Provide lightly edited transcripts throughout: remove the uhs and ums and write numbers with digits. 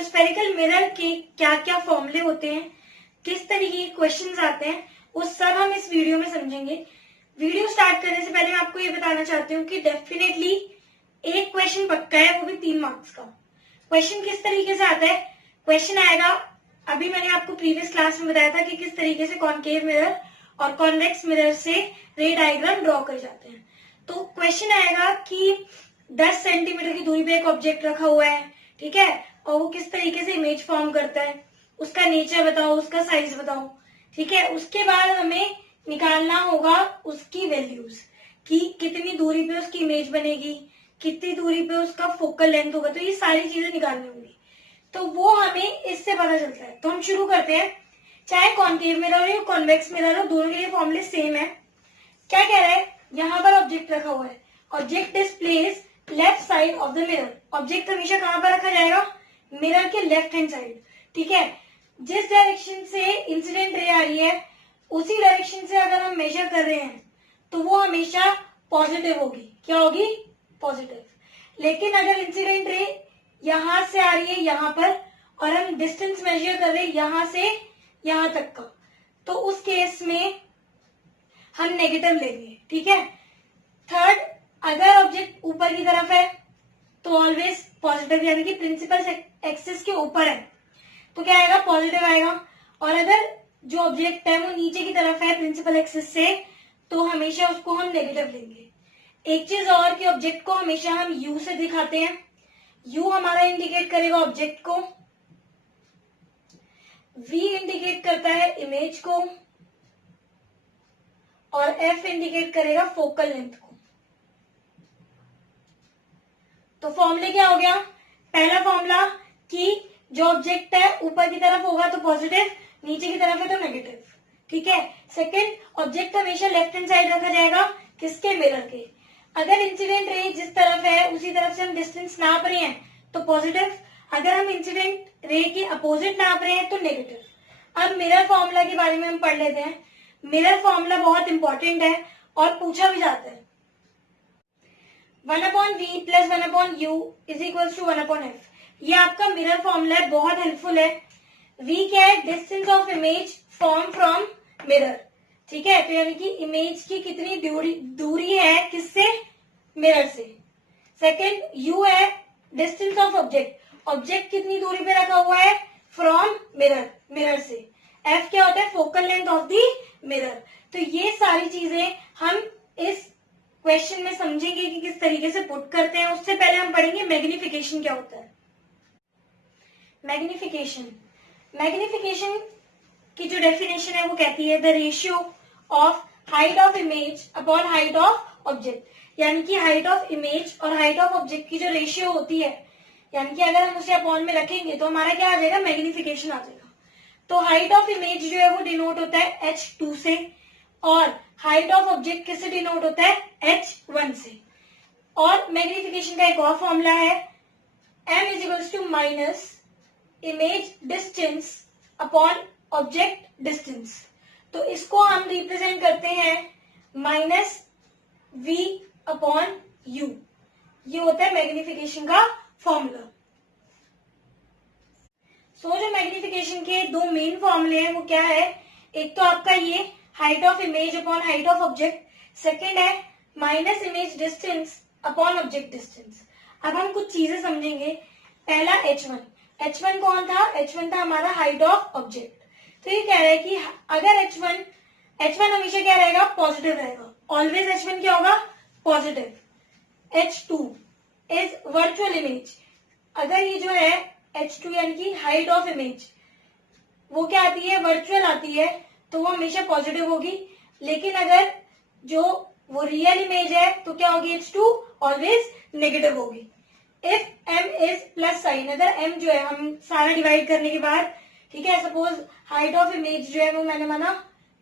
तो spherical mirror के क्या क्या फॉर्मूले होते हैं, किस तरीके के क्वेश्चंस आते हैं, वो सब हम इस वीडियो में समझेंगे। वीडियो स्टार्ट करने से पहले मैं आपको ये बताना चाहती हूँ कि डेफिनेटली एक क्वेश्चन पक्का है, वो भी 3 मार्क्स का। क्वेश्चन किस तरीके से आता है? क्वेश्चन आएगा, अभी मैंने आपको प्रीवियस क्लास में बताया था कि किस तरीके से कॉनकेव मिरर और कॉन्वेक्स मिरर से रे डायग्राम ड्रॉ कर जाते हैं। तो क्वेश्चन आएगा कि 10 सेंटीमीटर की दूरी पे एक ऑब्जेक्ट रखा हुआ है, ठीक है, और वो किस तरीके से इमेज फॉर्म करता है, उसका नेचर बताओ, उसका साइज बताओ, ठीक है। उसके बाद हमें निकालना होगा उसकी वैल्यूज कि कितनी दूरी पे उसकी इमेज बनेगी, कितनी दूरी पे उसका फोकल लेंथ होगा, तो ये सारी चीजें निकालनी होंगी। तो वो हमें इससे पता चलता है। तो हम शुरू करते हैं। चाहे कॉनकेव मिरर हो या कॉन्वेक्स मिरर हो, दोनों के लिए फॉर्मूले सेम है। क्या कह रहा है? यहाँ पर ऑब्जेक्ट रखा हुआ है, object is place left side of the mirror. Object हमेशा कहाँ पर रखा जाएगा? मिरर के लेफ्ट हैंड साइड, ठीक है। जिस डायरेक्शन से इंसिडेंट रे आ रही है उसी डायरेक्शन से अगर हम मेजर कर रहे हैं तो वो हमेशा पॉजिटिव होगी। क्या होगी? पॉजिटिव। लेकिन अगर इंसिडेंट रे यहां से आ रही है यहाँ पर और हम डिस्टेंस मेजर कर रहे हैं यहां से यहां तक का, तो उस केस में हम नेगेटिव लेंगे, ठीक है। थर्ड, अगर ऑब्जेक्ट ऊपर की तरफ है तो ऑलवेज पॉजिटिव, यानी कि प्रिंसिपल एक्सिस के ऊपर है तो क्या आएगा? पॉजिटिव आएगा। और अगर जो ऑब्जेक्ट है वो नीचे की तरफ है प्रिंसिपल एक्सिस से, तो हमेशा उसको हम नेगेटिव लेंगे। एक चीज और कि ऑब्जेक्ट को हमेशा हम यू से दिखाते हैं। यू हमारा इंडिकेट करेगा ऑब्जेक्ट को, वी इंडिकेट करता है इमेज को, और एफ इंडिकेट करेगा फोकल लेंथ को। तो फॉर्मूले क्या हो गया? पहला फॉर्मूला कि जो ऑब्जेक्ट है ऊपर की तरफ होगा तो पॉजिटिव, नीचे की तरफ है तो नेगेटिव, ठीक है। सेकंड, ऑब्जेक्ट हमेशा लेफ्ट हैंड साइड रखा जाएगा, किसके? मिरर के। अगर इंसिडेंट रे जिस तरफ है उसी तरफ से हम डिस्टेंस नाप रहे हैं तो पॉजिटिव, अगर हम इंसिडेंट रे के अपोजिट नाप रहे हैं तो नेगेटिव। अब मिरर फॉर्मूला के बारे में हम पढ़ लेते हैं। मिरर फॉर्मूला बहुत इंपॉर्टेंट है और पूछा भी जाता है। 1/v plus 1/u is equal to 1/f। ये आपका मिरर फॉर्मूला है, बहुत हेल्पफुल है। v क्या है? Distance of image form from mirror, ठीक है। तो यानी कि इमेज की कितनी दूरी है किससे? मिरर से। सेकंड, u है डिस्टेंस ऑफ ऑब्जेक्ट, ऑब्जेक्ट कितनी दूरी पे रखा हुआ है? फ्रॉम मिरर, मिरर से। f क्या होता है? Focal length of the mirror. तो ये सारी चीजें हम इस क्वेश्चन में समझेंगे कि किस तरीके से पुट करते हैं। उससे पहले हम पढ़ेंगे मैग्निफिकेशन क्या होता है। मैग्निफिकेशन, मैग्निफिकेशन की जो डेफिनेशन है वो कहती है the ratio of height of image upon height of object. यानी कि हाइट ऑफ इमेज और हाइट ऑफ ऑब्जेक्ट की जो रेशियो होती है, यानी कि अगर हम उसे अपॉन में रखेंगे तो हमारा क्या आ जाएगा? मैग्निफिकेशन आ जाएगा। तो हाइट ऑफ इमेज जो है वो डिनोट होता है h2 से, और हाइट ऑफ ऑब्जेक्ट किससे डिनोट होता है? h1 से। और मैग्निफिकेशन का एक और फॉर्मूला है m is equals to minus image distance upon object distance. तो इसको हम रिप्रेजेंट करते हैं माइनस v अपॉन u। ये होता है मैग्निफिकेशन का फॉर्मूला। जो मैग्निफिकेशन के 2 मेन फॉर्मूले हैं वो क्या है? एक तो आपका ये height of image upon height of object, second है minus image distance upon object distance. अब हम कुछ चीजें समझेंगे। पहला h1, h1 कौन था? h1 था हमारा हाइट ऑफ ऑब्जेक्ट। तो ये कह रहा है कि अगर h1 हमेशा क्या रहेगा? पॉजिटिव रहेगा। ऑलवेज h1 क्या होगा? Positive. h2 is virtual image. अगर ये जो है h2 यानी कि हाइट ऑफ इमेज वो क्या आती है? वर्चुअल आती है, तो वो हमेशा पॉजिटिव होगी। लेकिन अगर जो वो रियल इमेज है तो क्या होगी? h2 ऑलवेज नेगेटिव होगी। If m is plus sign, अगर m जो है हम सारा डिवाइड करने के बाद, ठीक है, सपोज हाइट ऑफ इमेज जो है वो मैंने माना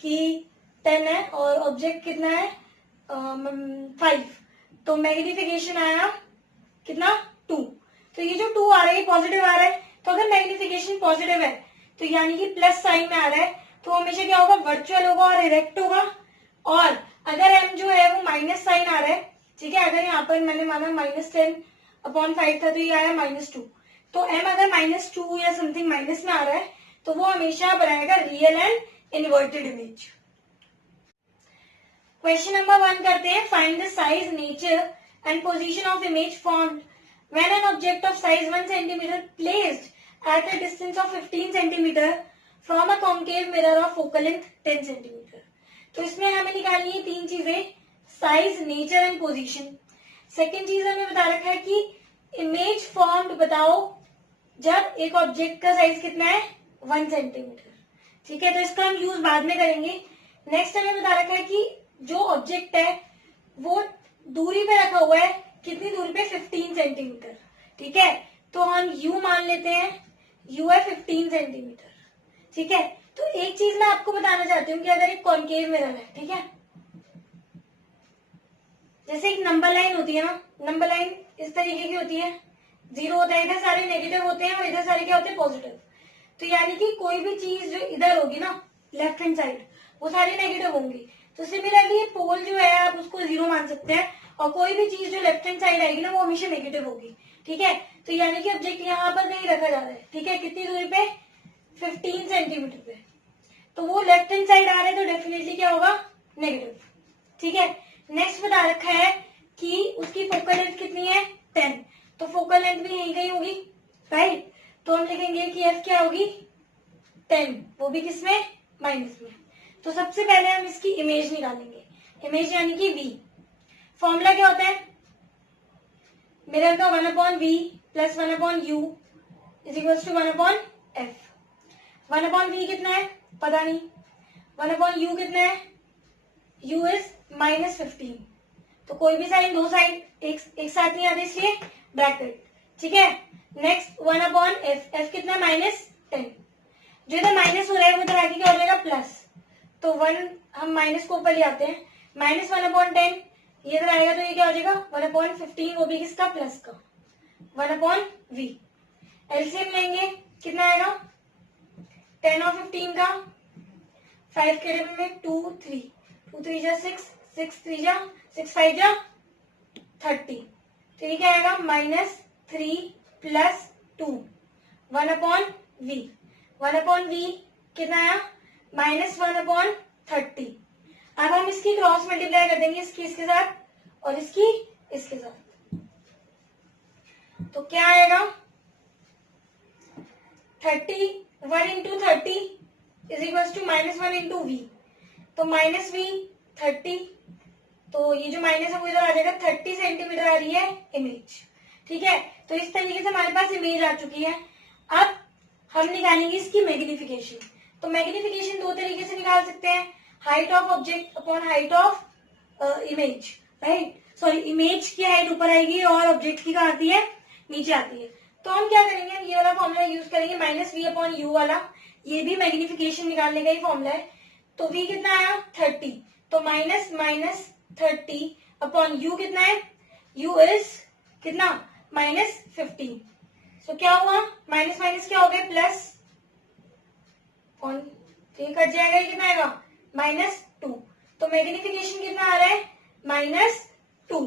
कि 10 है और ऑब्जेक्ट कितना है? 5, तो मैग्निफिकेशन आया कितना? 2। तो ये जो 2 आ रहा है पॉजिटिव आ रहा है, तो अगर मैग्निफिकेशन पॉजिटिव है तो यानी कि प्लस साइन में आ रहा है, तो हमेशा क्या होगा? वर्चुअल होगा और इरेक्ट होगा। और अगर m जो है वो माइनस साइन आ रहा है, ठीक है, अगर यहाँ पर मैंने माना -10/5 था तो ये आया -2, तो m अगर -2 या समथिंग माइनस में आ रहा है तो वो हमेशा बनाएगा real and inverted image. Question number 1 करते हैं, find the size, nature and position of image formed when an object of size 1 centimetre placed at a distance of 15 centimetre from a concave mirror of focal length 10 centimetre. तो इसमें हमें निकालनी है तीन चीजें, size, nature and position. Second चीज हमें बता रखा है कि इमेज फॉर्म्ड बताओ जब एक ऑब्जेक्ट का साइज कितना है 1 सेंटीमीटर। ठीक है, तो इसका हम यूज बाद में करेंगे। नेक्स्ट हमें बता रखा है कि जो ऑब्जेक्ट है वो दूरी पे रखा हुआ है, कितनी दूरी पे 15 सेंटीमीटर। ठीक है, तो हम u मान लेते हैं, u है 15 सेंटीमीटर। ठीक है, तो एक चीज मैं आपको बताना चाहती हूँ कि अगर एक कॉन्केव मिरर है, ठीक है, जैसे एक नंबर लाइन होती है ना, नंबर लाइन इस तरीके की होती है, 0 होता है, इधर सारे नेगेटिव होते हैं और इधर सारे क्या होते हैं पॉजिटिव। तो यानी कि कोई भी चीज जो इधर होगी ना लेफ्ट हैंड साइड, वो सारी नेगेटिव होंगी। तो सिमिलरली ये पोल जो है आप उसको 0 मान सकते हैं और कोई भी चीज जो लेफ्ट हैंड साइड आएगी ना वो हमेशा नेगेटिव होगी। ठीक है, तो यानी कि ऑब्जेक्ट यहाँ पर नहीं रखा जा रहा है। ठीक है, कितनी दूरी पे 15 सेंटीमीटर पे, तो वो लेफ्ट हैंड साइड आ रहा है तो डेफिनेटली क्या होगा नेगेटिव। ठीक है, नेक्स्ट बता रखा है कि उसकी फोकल लेंथ कितनी है 10, तो फोकल लेंथ भी यही कहीं होगी, राइट। तो हम लिखेंगे कि एफ क्या होगी 10, वो भी किसमें माइनस में। तो सबसे पहले हम इसकी इमेज निकालेंगे, इमेज यानी कि v। फॉर्मूला क्या होता है मिरर का 1/v plus 1/u is equals to 1/f। 1/v कितना है पता नहीं, 1/u कितना है, u इज -15। तो कोई भी साइन दो साइड एक साथ नहीं आते इसलिए ब्रैकेट। ठीक है, नेक्स्ट 1/f, f कितना -10। जो इधर माइनस हो रहा है वो इधर आगे क्या हो जाएगा प्लस, तो 1 हम माइनस को ऊपर ले आते हैं, -1/10 ये इधर आएगा तो ये क्या हो जाएगा 1/15, वो भी किसका प्लस का 1/v। एलसीएम लेंगे कितना आएगा 10 और 15 का, 5 के टेबल में 2 3, 2 3 जा 6, 6 3 जा 6 5 जा 30। तो ये क्या आएगा -3 प्लस 2 1/v। 1/v कितना आया -1/30। अब हम इसकी क्रॉस मल्टीप्लाई कर देंगे, इसकी इसके साथ और इसकी इसके साथ, तो क्या आएगा 1 into 30 is equal to -1 into v। तो -v 30, तो ये जो माइनस है वो इधर आ जाएगा, 30 सेंटीमीटर आ रही है इमेज। ठीक है, तो इस तरीके से हमारे पास इमेज आ चुकी है। अब हम निकालेंगे इसकी मैग्निफिकेशन। तो मैग्निफिकेशन दो तरीके से निकाल सकते हैं, height of object upon height of image, right. Sorry, image की हाइट ऊपर आएगी और ऑब्जेक्ट की कहाँ आती है नीचे आती है। तो हम क्या करेंगे, ये वाला फॉर्मूला यूज करेंगे -v/u वाला, ये भी मैग्निफिकेशन निकालने का ही फॉर्मूला है। तो v कितना आया 30, तो -30 अपॉन u कितना है, u इज कितना -15। सो क्या हुआ माइनस माइनस क्या हो गया प्लस, तो ये कट जाएगा, ये कितना आएगा -2। तो मैग्निफिकेशन कितना आ रहा है -2।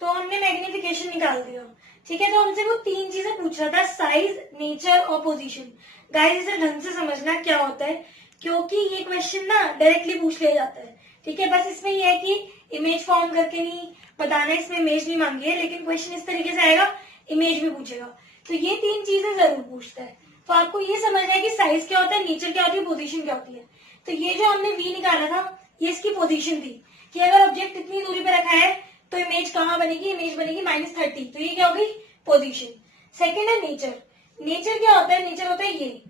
तो हमने मैग्निफिकेशन निकाल दिया। ठीक है, तो हमसे वो तीन चीजें पूछ रहा था, साइज, नेचर और पोजीशन। गाइस इसे ढंग से समझना क्या होता है, क्योंकि ये क्वेश्चन ना डायरेक्टली पूछ लिया जाता है। ठीक है, बस इसमें ये है कि इमेज फॉर्म करके नहीं बताना, इसमें इमेज नहीं मांगी है, लेकिन क्वेश्चन इस तरीके से आएगा, इमेज भी पूछेगा। तो ये तीन चीजें जरूर पूछता है। तो आपको ये समझना है कि साइज क्या होता है, नेचर क्या होती है, पोजीशन क्या होती है। तो ये जो हमने v निकाला था ये इसकी पोजीशन थी कि अगर ऑब्जेक्ट इतनी दूरी पे रखा है तो इमेज कहाँ बनेगी, इमेज बनेगी -30, तो ये क्या होगी पोजीशन। सेकेंड है नेचर। नेचर क्या होता है, नेचर होता है ये,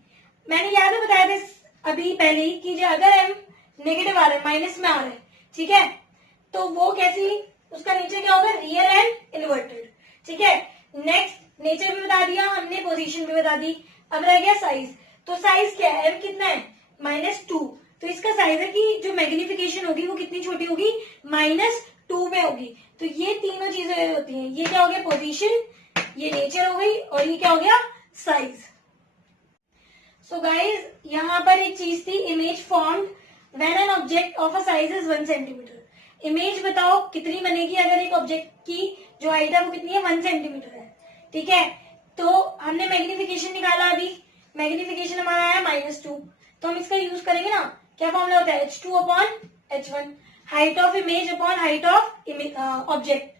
मैंने याद है बताया था अभी पहले ही कि जो अगर m नेगेटिव आ रहा है, माइनस में आ रहा है, ठीक है, तो वो कैसी, उसका नेचर क्या होगा रियल एंड इन्वर्टेड। ठीक है, नेक्स्ट नेचर भी बता दिया हमने, पोजीशन भी बता दी। अब रह गया साइज। तो साइज क्या है, m कितना है -2, तो इसका साइज है कि जो मैग्निफिकेशन होगी वो कितनी छोटी होगी -2 में होगी। तो ये तीनों चीजें होती हैं, ये क्या हो गया पोजीशन, ये नेचर हो गई और ये क्या हो गया साइज। सो गाइज यहाँ पर एक चीज थी, image formed when an object of a size is 1 centimetre. Image बताओ कितनी बनेगी अगर एक ऑब्जेक्ट की जो हाइट है वो कितनी है 1 सेंटीमीटर है, ठीक है। तो हमने मैग्निफिकेशन निकाला, अभी मैग्निफिकेशन हमारा आया -2, तो हम इसका यूज करेंगे ना, क्या फॉर्मूला होता है h2 upon h1, height of image upon height of object.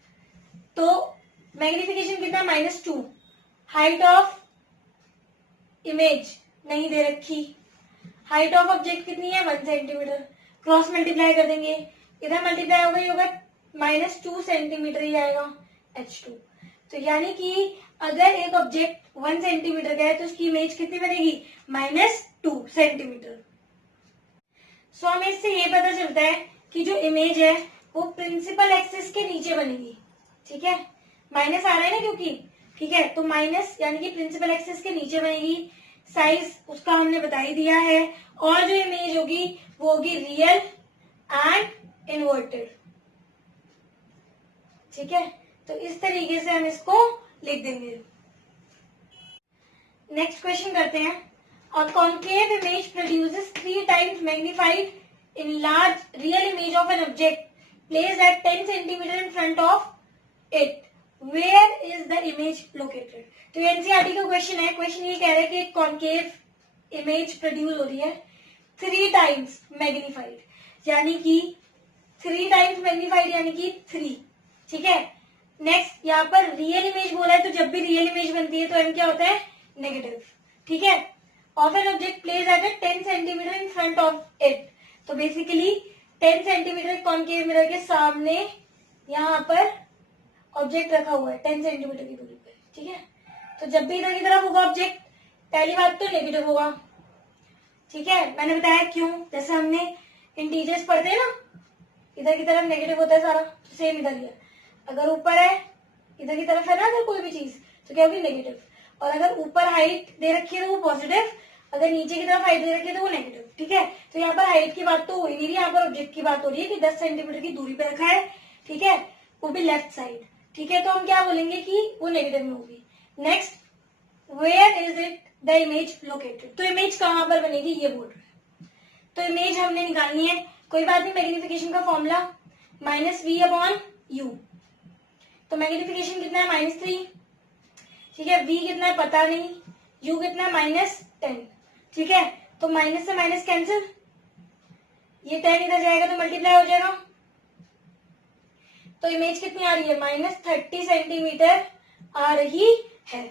तो मैग्निफिकेशन कितना -2, हाइट ऑफ इमेज नहीं दे रखी, हाइट ऑफ ऑब्जेक्ट कितनी है 1 सेंटीमीटर, क्रॉस मल्टीप्लाई कर देंगे, इधर मल्टीप्लाई होगा, ये होगा -2 सेंटीमीटर ही आएगा h2। तो यानी कि अगर एक ऑब्जेक्ट 1 सेंटीमीटर का है तो उसकी इमेज कितनी बनेगी -2 सेंटीमीटर। सो हमें इससे ये पता चलता है कि जो इमेज है वो प्रिंसिपल एक्सिस के नीचे बनेगी, ठीक है, माइनस आ रहा है ना क्योंकि, ठीक है, तो माइनस यानी कि प्रिंसिपल एक्सिस के नीचे बनेगी, साइज उसका हमने बता ही दिया है, और जो इमेज होगी वो होगी रियल एंड इन्वर्टेड, ठीक है। तो इस तरीके से हम इसको लिख देंगे। नेक्स्ट क्वेश्चन करते हैं। A concave image produces 3 times magnified enlarged real image of an object placed at 10 centimeter in front of it. Where is the image located? तो एनसीईआरटी का क्वेश्चन है। क्वेश्चन ये कह रहा है कि एक कॉन्केव इमेज प्रोड्यूस हो रही है 3 टाइम्स मैग्निफाइड, यानी कि 3 टाइम्स मैग्निफाइड यानी कि 3, ठीक है। नेक्स्ट यहाँ पर रियल इमेज बोला है, तो जब भी रियल इमेज बनती है तो एम क्या होता है नेगेटिव, ठीक है। Of an object place at 10 centimetre in front of it, तो बेसिकली 10 सेंटीमीटर कॉन्केव मिरर के सामने यहाँ पर ऑब्जेक्ट रखा हुआ है 10 सेंटीमीटर की दूरी पे, ठीक है। तो जब भी इधर की तरफ होगा ऑब्जेक्ट, पहली बात तो नेगेटिव होगा, ठीक है। मैंने बताया क्यों, जैसे हमने इंटीजर्स पढ़ते हैं ना, इधर की तरफ नेगेटिव होता है सारा, तो सेम इधर ही है। अगर ऊपर है, इधर की तरफ है ना अगर कोई भी चीज, तो क्या होगी नेगेटिव, और अगर ऊपर हाइट दे रखी है तो वो पॉजिटिव, अगर नीचे की तरफ हाइट दे रखी है तो वो नेगेटिव, ठीक है। तो यहाँ पर हाइट की बात तो हो ही नहीं रही, यहाँ पर ऑब्जेक्ट की बात हो रही है कि 10 सेंटीमीटर की दूरी पे रखा है, ठीक है, वो भी लेफ्ट साइड, ठीक है। तो हम क्या बोलेंगे कि वो नेगेटिव में होगी। Next, where is it the image located, तो इमेज कहाँ पर बनेगी ये बोल रहे हैं। तो इमेज हमने निकालनी है, कोई बात नहीं, मैग्निफिकेशन का फॉर्मूला -v/u, तो मैग्निफिकेशन कितना है -3, ठीक है, v कितना है पता नहीं, u कितना है -10, ठीक है। तो माइनस से माइनस कैंसिल, ये 10 इधर जाएगा तो मल्टीप्लाई हो जाएगा, तो इमेज कितनी आ रही है -30 सेंटीमीटर आ रही है।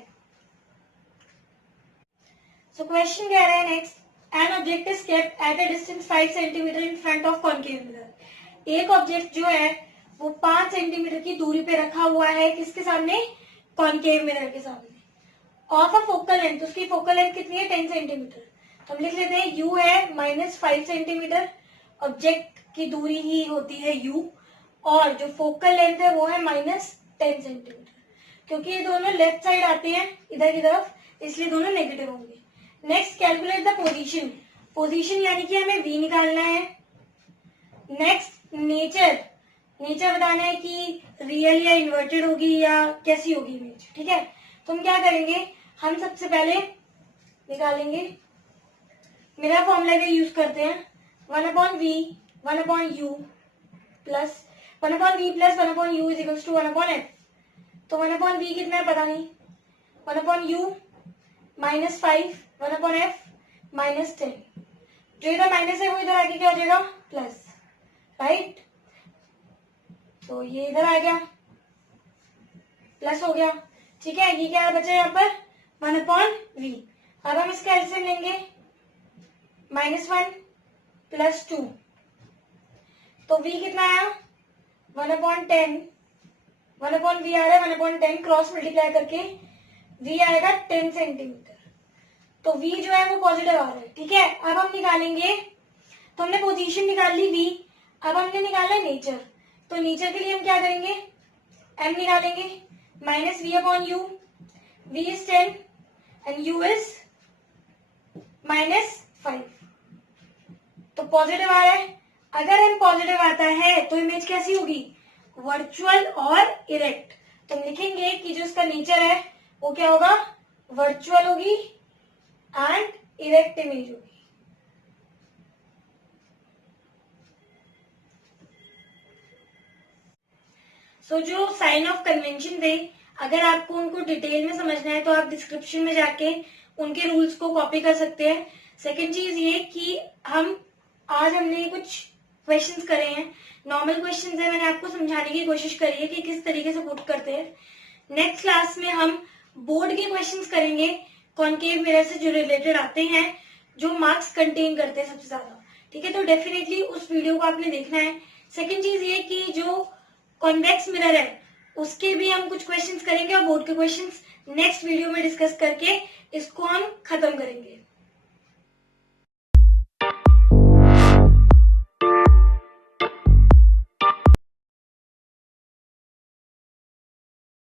सो क्वेश्चन कह रहा है next, an object is kept at a distance 5 centimetre in front of concave mirror, एक ऑब्जेक्ट जो है वो 5 सेंटीमीटर की दूरी पे रखा हुआ है, किसके सामने, कॉन्केव मिरर के सामने, ऑफ अ फोकल लेंथ, उसकी फोकल लेंथ कितनी है 10 सेंटीमीटर, तो हम लिख लेते हैं u है -5 सेंटीमीटर, ऑब्जेक्ट की दूरी ही होती है u, और जो फोकल लेंथ है वो है -10 सेंटीमीटर, क्योंकि ये दोनों लेफ्ट साइड आते हैं इधर की तरफ, इसलिए दोनों नेगेटिव होंगे। Next, calculate the position, position यानी कि हमें v निकालना है। नेक्स्ट, नेचर, नेचर बताना है कि रियल या इन्वर्टेड होगी या कैसी होगी इमेज, ठीक है। तो हम क्या करेंगे, हम सबसे पहले निकालेंगे, मेरा फॉर्मूला भी यूज करते हैं, 1/v 1/u plus 1/v plus 1/u is equals to 1/f। तो 1/v कितना है पता नहीं, 1/u -5 1/f -10, जो इधर माइनस है वो इधर आगे क्या हो जाएगा प्लस, राइट। तो ये इधर आ गया, प्लस हो गया, ठीक है। ये क्या बचा यहाँ पर 1/v। अब हम इसका एलसीएम लेंगे, -1 + 2, तो v कितना आया 1/10, 1/v आ रहा है 1/10, क्रॉस मल्टीप्लाई करके v आएगा 10 सेंटीमीटर, तो v जो है वो पॉजिटिव आ रहा है, ठीक है। अब हम निकालेंगे, तो हमने पोजीशन निकाल ली v, अब हमने निकाला है नेचर, तो नेचर के लिए हम क्या करेंगे, m निकालेंगे, -v/u, v is 10 and u is -5, तो पॉजिटिव आ रहा है। अगर m पॉजिटिव आता है तो इमेज कैसी होगी, वर्चुअल और इरेक्ट, तो हम लिखेंगे कि जो इसका नेचर है वो क्या होगा, वर्चुअल होगी एंड इरेक्ट इमेज होगी। सो जो साइन ऑफ कन्वेंशन थे, अगर आपको उनको डिटेल में समझना है तो आप डिस्क्रिप्शन में जाके उनके रूल्स को कॉपी कर सकते हैं। सेकेंड चीज ये कि आज हमने कुछ क्वेश्चंस करे हैं, नॉर्मल क्वेश्चंस है, मैंने आपको समझाने की कोशिश करी है कि किस तरीके से पुट करते हैं। नेक्स्ट क्लास में हम बोर्ड के क्वेश्चंस करेंगे कॉनकेव मिरर से जो रिलेटेड आते हैं, जो मार्क्स कंटेन करते हैं सबसे ज्यादा। ठीक है, तो डेफिनेटली उस वीडियो को आपने देखना है। सेकेंड चीज ये कि जो कॉन्वेक्स मिरर है उसके भी हम कुछ क्वेश्चंस करेंगे और बोर्ड के क्वेश्चंस नेक्स्ट वीडियो में डिस्कस करके इसको हम खत्म करेंगे।